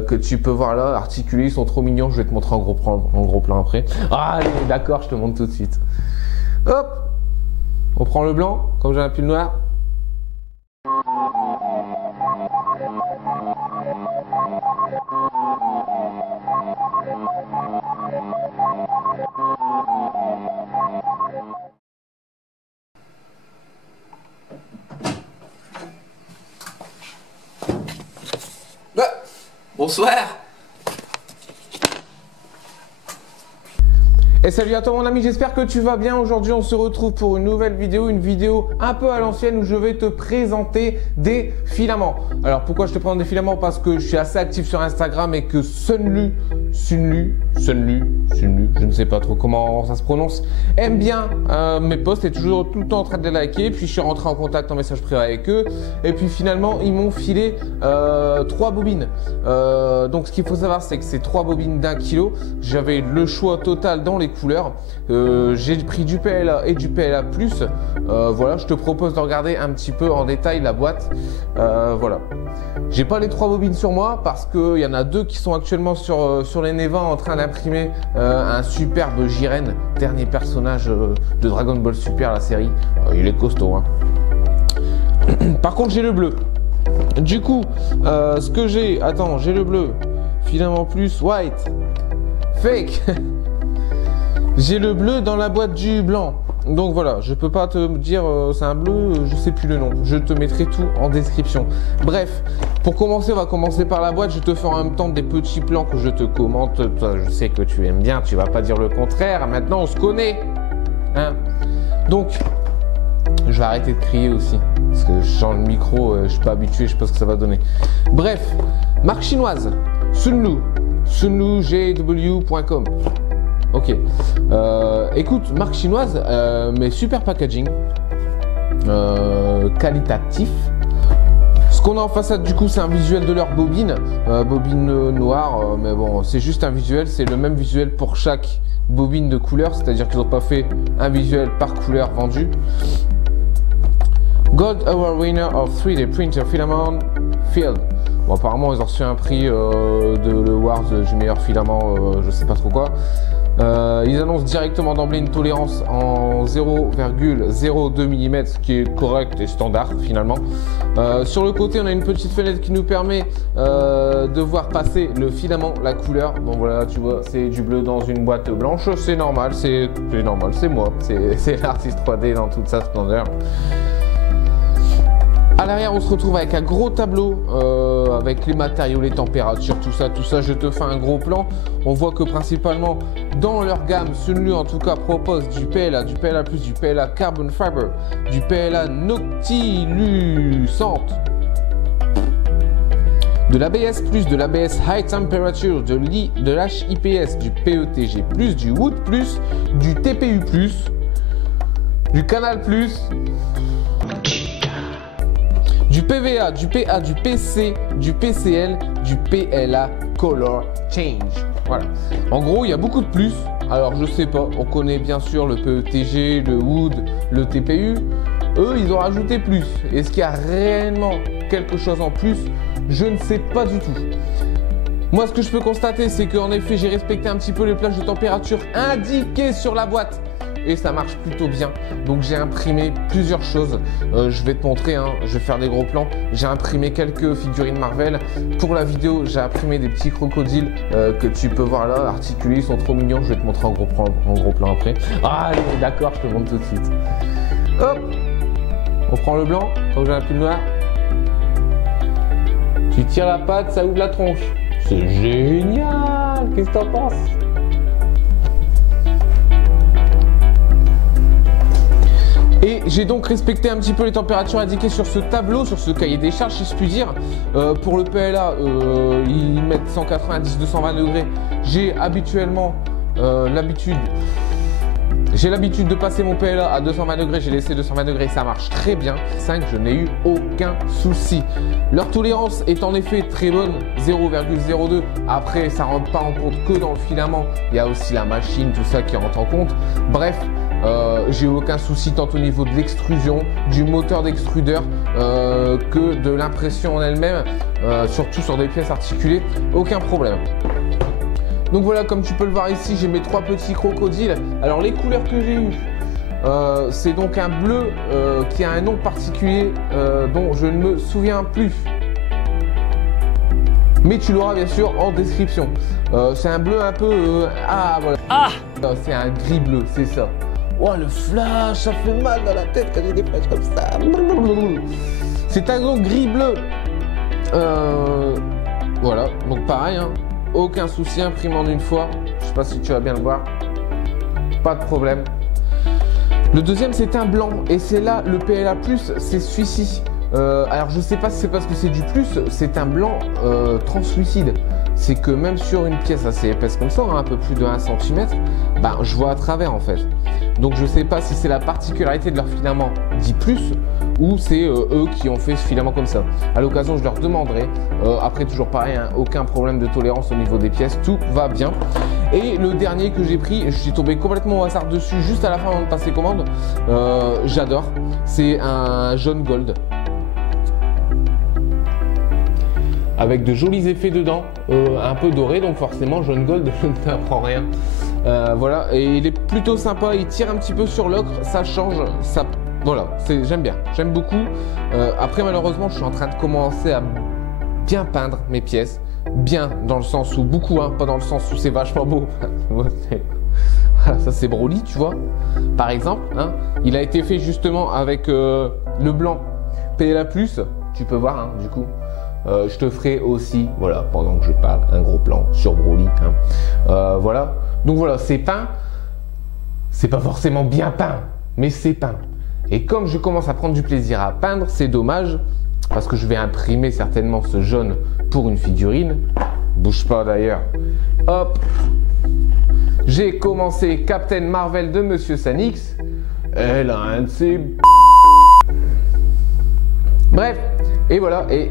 que tu peux voir là, articulés, ils sont trop mignons, je vais te montrer en gros plan après. Ah, allez, d'accord, je te montre tout de suite. Hop, on prend le blanc, comme j'ai un pull noir. Bonsoir. Et salut à toi mon ami, j'espère que tu vas bien. Aujourd'hui on se retrouve pour une nouvelle vidéo, un peu à l'ancienne où je vais te présenter des filaments. Alors pourquoi je te présente des filaments? Parce que je suis assez actif sur Instagram et que Sunlu, je ne sais pas trop comment ça se prononce, aime bien mes posts et toujours tout le temps en train de les liker. Puis je suis rentré en contact en message privé avec eux et puis finalement ils m'ont filé 3 bobines. Donc ce qu'il faut savoir c'est que ces 3 bobines d'1 kg, j'avais le choix total dans les couleurs. J'ai pris du PLA et du PLA+. Voilà, je te propose de regarder un petit peu en détail la boîte. Voilà. J'ai pas les 3 bobines sur moi parce qu'il y en a 2 qui sont actuellement sur les Neva en train d'imprimer un superbe Jiren, dernier personnage de Dragon Ball Super, la série. Il est costaud, hein. Par contre, j'ai le bleu. Du coup, ce que j'ai... Attends, j'ai le bleu. Filament plus white. Fake. J'ai le bleu dans la boîte du blanc. Donc voilà, je peux pas te dire c'est un bleu, je sais plus le nom. Je te mettrai tout en description. Bref, pour commencer, on va commencer par la boîte. Je te fais en même temps des petits plans que je te commente. Toi, je sais que tu aimes bien, tu vas pas dire le contraire. Maintenant, on se connaît. Hein? Donc, je vais arrêter de crier aussi. Parce que je change le micro, je suis pas habitué, je sais pas ce que ça va donner. Bref, marque chinoise, Sunlu, sunlujw.com. Ok, écoute, marque chinoise, mais super packaging, qualitatif. Ce qu'on a en façade du coup, c'est un visuel de leur bobine, bobine noire, mais bon, c'est juste un visuel, c'est le même visuel pour chaque bobine de couleur, c'est-à-dire qu'ils n'ont pas fait un visuel par couleur vendu. Gold Award Winner of 3D Printer Filament Field. Bon, apparemment, ils ont reçu un prix de l'Awards du meilleur filament, je sais pas trop quoi. Ils annoncent directement d'emblée une tolérance en 0,02 mm, ce qui est correct et standard finalement. Sur le côté, on a une petite fenêtre qui nous permet de voir passer le filament, la couleur. Bon voilà, tu vois, c'est du bleu dans une boîte blanche, c'est normal, c'est moi, c'est l'artiste 3D dans toute sa splendeur. À l'arrière, on se retrouve avec un gros tableau avec les matériaux, les températures, tout ça. Je te fais un gros plan. On voit que principalement dans leur gamme, Sunlu en tout cas propose du PLA, du PLA+, du PLA Carbon Fiber, du PLA Noctilucent, de l'ABS+, de l'ABS High Temperature, de l'HIPS, du PETG+, du Wood+, du TPU+, du Canal+, du PVA, du PA, du PC, du PCL, du PLA Color Change. Voilà. En gros, il y a beaucoup de plus. Alors, je sais pas. On connaît bien sûr le PETG, le Wood, le TPU. Eux, ils ont rajouté plus. Est-ce qu'il y a réellement quelque chose en plus? Je ne sais pas du tout. Moi, ce que je peux constater, c'est qu'en effet, j'ai respecté un petit peu les plages de température indiquées sur la boîte. Et ça marche plutôt bien. Donc j'ai imprimé plusieurs choses. Je vais te montrer, hein, je vais faire des gros plans. J'ai imprimé quelques figurines Marvel. Pour la vidéo, j'ai imprimé des petits crocodiles que tu peux voir là, articulés, ils sont trop mignons. Je vais te montrer en gros plan après. Ah allez, d'accord, je te montre tout de suite. Hop, on prend le blanc, comme j'ai un pull noir. Tu tires la patte, ça ouvre la tronche. C'est génial. Qu'est-ce que t'en penses? Et j'ai donc respecté un petit peu les températures indiquées sur ce tableau, sur ce cahier des charges, si je puis dire. Pour le PLA, ils mettent 190-220 degrés. J'ai habituellement l'habitude de passer mon PLA à 220 degrés. J'ai laissé 220 degrés, ça marche très bien. 5, je n'ai eu aucun souci. Leur tolérance est en effet très bonne, 0,02. Après, ça ne rentre pas en compte que dans le filament. Il y a aussi la machine, tout ça qui rentre en compte. Bref. J'ai aucun souci tant au niveau de l'extrusion, du moteur d'extrudeur que de l'impression en elle-même, surtout sur des pièces articulées, aucun problème. Donc voilà, comme tu peux le voir ici, j'ai mes 3 petits crocodiles. Alors les couleurs que j'ai eues, c'est donc un bleu qui a un nom particulier dont je ne me souviens plus. Mais tu l'auras bien sûr en description. C'est un bleu un peu... ah voilà. Ah, c'est un gris bleu, c'est ça. Oh le flash, ça fait mal dans la tête quand j'ai des flashs comme ça. C'est un gros gris bleu. Voilà, donc pareil, hein. Aucun souci, imprimé en une fois. Je sais pas si tu vas bien le voir. Pas de problème. Le deuxième c'est un blanc et c'est là le PLA+, c'est celui-ci. Alors je sais pas si c'est parce que c'est du plus, c'est un blanc translucide. C'est que même sur une pièce assez épaisse comme ça, hein, un peu plus de 1 cm, ben, je vois à travers en fait. Donc je sais pas si c'est la particularité de leur filament dit plus ou c'est eux qui ont fait ce filament comme ça. À l'occasion je leur demanderai. Après toujours pareil, hein, aucun problème de tolérance au niveau des pièces, tout va bien. Et le dernier que j'ai pris, je suis tombé complètement au hasard dessus juste à la fin avant de passer commande. J'adore, c'est un jaune gold. Avec de jolis effets dedans, un peu doré, donc forcément jaune gold, je ne t'apprends rien. Voilà, et il est plutôt sympa, il tire un petit peu sur l'ocre, ça change, ça, voilà, j'aime bien, j'aime beaucoup. Après malheureusement, je suis en train de commencer à bien peindre mes pièces, bien dans le sens où beaucoup, hein, pas dans le sens où c'est vachement beau. Ça c'est Broly, tu vois, par exemple, hein. Il a été fait justement avec le blanc PLA+, tu peux voir, hein, du coup. Je te ferai aussi, voilà, pendant que je parle, un gros plan sur Broly. Hein. Voilà. Donc voilà, c'est peint. C'est pas forcément bien peint, mais c'est peint. Et comme je commence à prendre du plaisir à peindre, c'est dommage, parce que je vais imprimer certainement ce jaune pour une figurine. Bouge pas d'ailleurs. Hop. J'ai commencé Captain Marvel de Monsieur Sanix. Elle a un de ses... Bref. Et voilà. Et...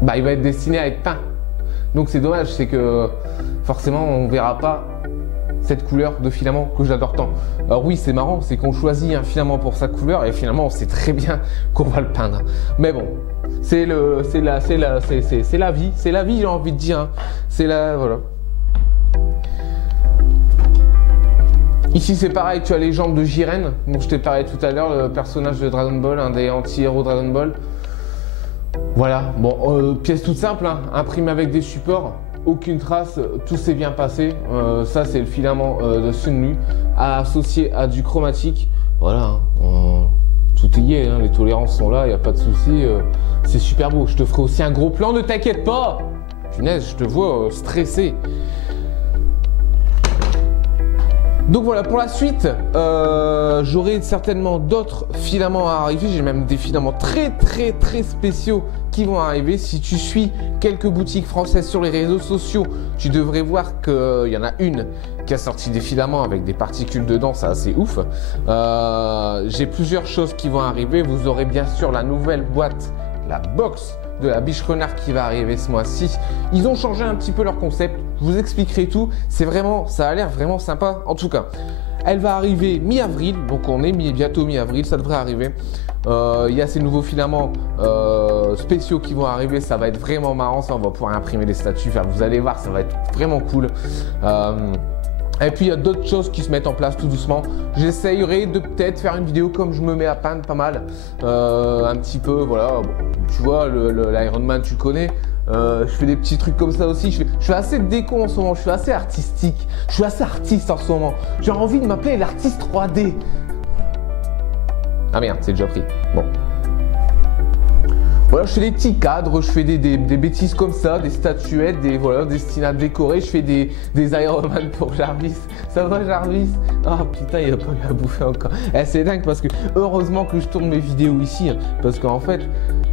bah, il va être destiné à être peint. Donc c'est dommage, c'est que forcément on verra pas cette couleur de filament que j'adore tant. Alors oui, c'est marrant, c'est qu'on choisit un filament pour sa couleur et finalement on sait très bien qu'on va le peindre. Mais bon, c'est la vie, j'ai envie de dire. Hein. C'est la, voilà. Ici c'est pareil, tu as les jambes de Jiren, dont je t'ai parlé tout à l'heure, le personnage de Dragon Ball, un des anti-héros Dragon Ball. Voilà, bon, pièce toute simple, hein, imprimée avec des supports, aucune trace, tout s'est bien passé. Ça c'est le filament de Sunlu, associé à du chromatique. Voilà, tout y est, hein, les tolérances sont là, il n'y a pas de souci, c'est super beau. Je te ferai aussi un gros plan, ne t'inquiète pas. Punaise, je te vois stressé. Donc voilà, pour la suite, j'aurai certainement d'autres filaments à arriver. J'ai même des filaments très spéciaux qui vont arriver. Si tu suis quelques boutiques françaises sur les réseaux sociaux, tu devrais voir qu'il y en a une qui a sorti des filaments avec des particules dedans, c'est assez ouf. J'ai plusieurs choses qui vont arriver. Vous aurez bien sûr la nouvelle boîte, la box de la Biche Renard qui va arriver ce mois-ci. Ils ont changé un petit peu leur concept, je vous expliquerai tout, c'est vraiment, ça a l'air vraiment sympa en tout cas. Elle va arriver mi-avril, donc on est bientôt mi-avril, ça devrait arriver. Il y a ces nouveaux filaments spéciaux qui vont arriver, ça va être vraiment marrant, ça on va pouvoir imprimer des statues, enfin, vous allez voir, ça va être vraiment cool. Et puis il y a d'autres choses qui se mettent en place tout doucement. J'essayerai de peut-être faire une vidéo comme je me mets à peindre pas mal. Un petit peu, voilà. Bon, tu vois, l'Iron Man, tu connais. Je fais des petits trucs comme ça aussi. Je fais assez de déco en ce moment. Je suis assez artistique. Je suis assez artiste en ce moment. J'ai envie de m'appeler l'artiste 3D. Ah merde, c'est déjà pris. Bon. Voilà, je fais des petits cadres, je fais des bêtises comme ça, des statuettes, voilà, destinées à décorer. Je fais des Iron Man pour Jarvis. Ça va Jarvis? Oh putain, il a pas eu à bouffer encore. Eh, c'est dingue parce que heureusement que je tourne mes vidéos ici. Hein, parce qu'en fait,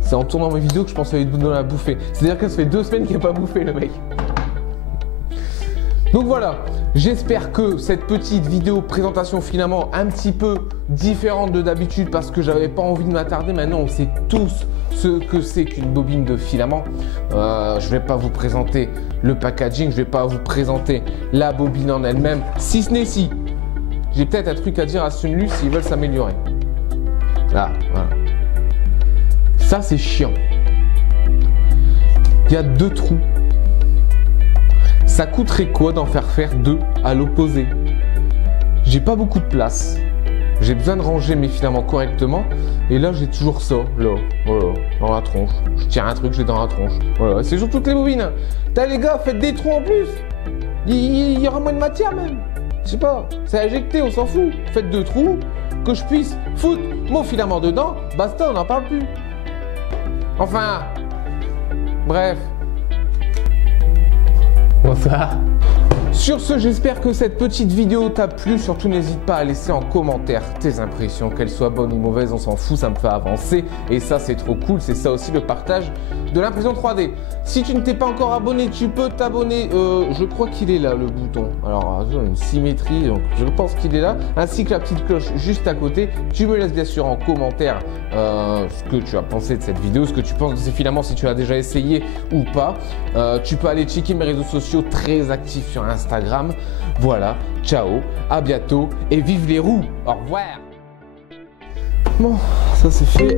c'est en tournant mes vidéos que je pense à lui donner à bouffer. C'est-à-dire que ça fait 2 semaines qu'il n'a pas bouffé le mec. Donc voilà, j'espère que cette petite vidéo présentation filament un petit peu différente de d'habitude parce que j'avais pas envie de m'attarder. Maintenant on sait tous ce que c'est qu'une bobine de filament. Je vais pas vous présenter le packaging, je vais pas vous présenter la bobine en elle-même, si ce n'est si j'ai peut-être un truc à dire à Sunlu s'ils veulent s'améliorer. Là, voilà. Ça, c'est chiant. Il y a 2 trous. Ça coûterait quoi d'en faire 2 à l'opposé? J'ai pas beaucoup de place. J'ai besoin de ranger mes filaments correctement. Et là, j'ai toujours ça, là, voilà, dans la tronche. Je tire un truc, j'ai dans la tronche. Voilà, c'est sur toutes les bobines. T'as les gars, faites des trous en plus. Il y aura moins de matière même. Je sais pas, c'est injecté, on s'en fout. Faites 2 trous, que je puisse foutre mon filament dedans. Basta, on n'en parle plus. Enfin, bref. Bonsoir. Sur ce, j'espère que cette petite vidéo t'a plu. Surtout, n'hésite pas à laisser en commentaire tes impressions, qu'elles soient bonnes ou mauvaises, on s'en fout, ça me fait avancer. Et ça, c'est trop cool, c'est ça aussi le partage de l'impression 3D. Si tu ne t'es pas encore abonné, tu peux t'abonner. Je crois qu'il est là, le bouton. Alors, une symétrie, donc je pense qu'il est là. Ainsi que la petite cloche juste à côté. Tu me laisses bien sûr en commentaire ce que tu as pensé de cette vidéo, ce que tu penses de ces filaments, si tu l'as déjà essayé ou pas. Tu peux aller checker mes réseaux sociaux très actifs sur Instagram. Voilà, ciao, à bientôt et vive les roues. Au revoir. Bon, ça c'est fait.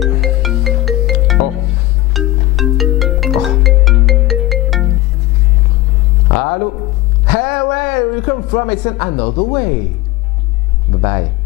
Oh. Oh. Allô? Hey, where you come from? It's another way. Bye bye.